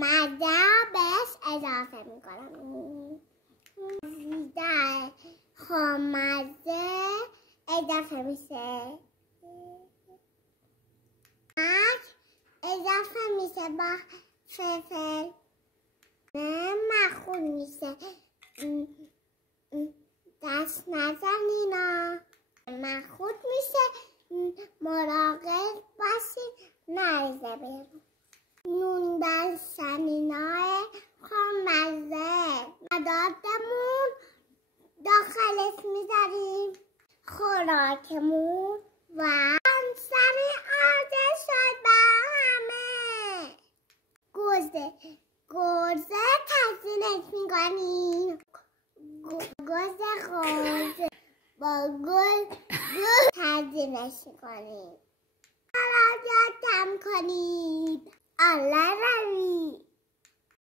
خامزه بهش اضافه میکنم. در خامزه اضافه میشه، اضافه میشه با فلفل، مخول میشه. دست نزنینا، مخول میشه. مراقب باشین نریزه بیرون. نون دستنینای خامزه مدادمون داخلش میذاریم. خوراکمون و سری آرده شد با همه. گرزه تزینش میکنیم. گرزه با گل تزینش میکنیم. حالا کم کنید. الله روی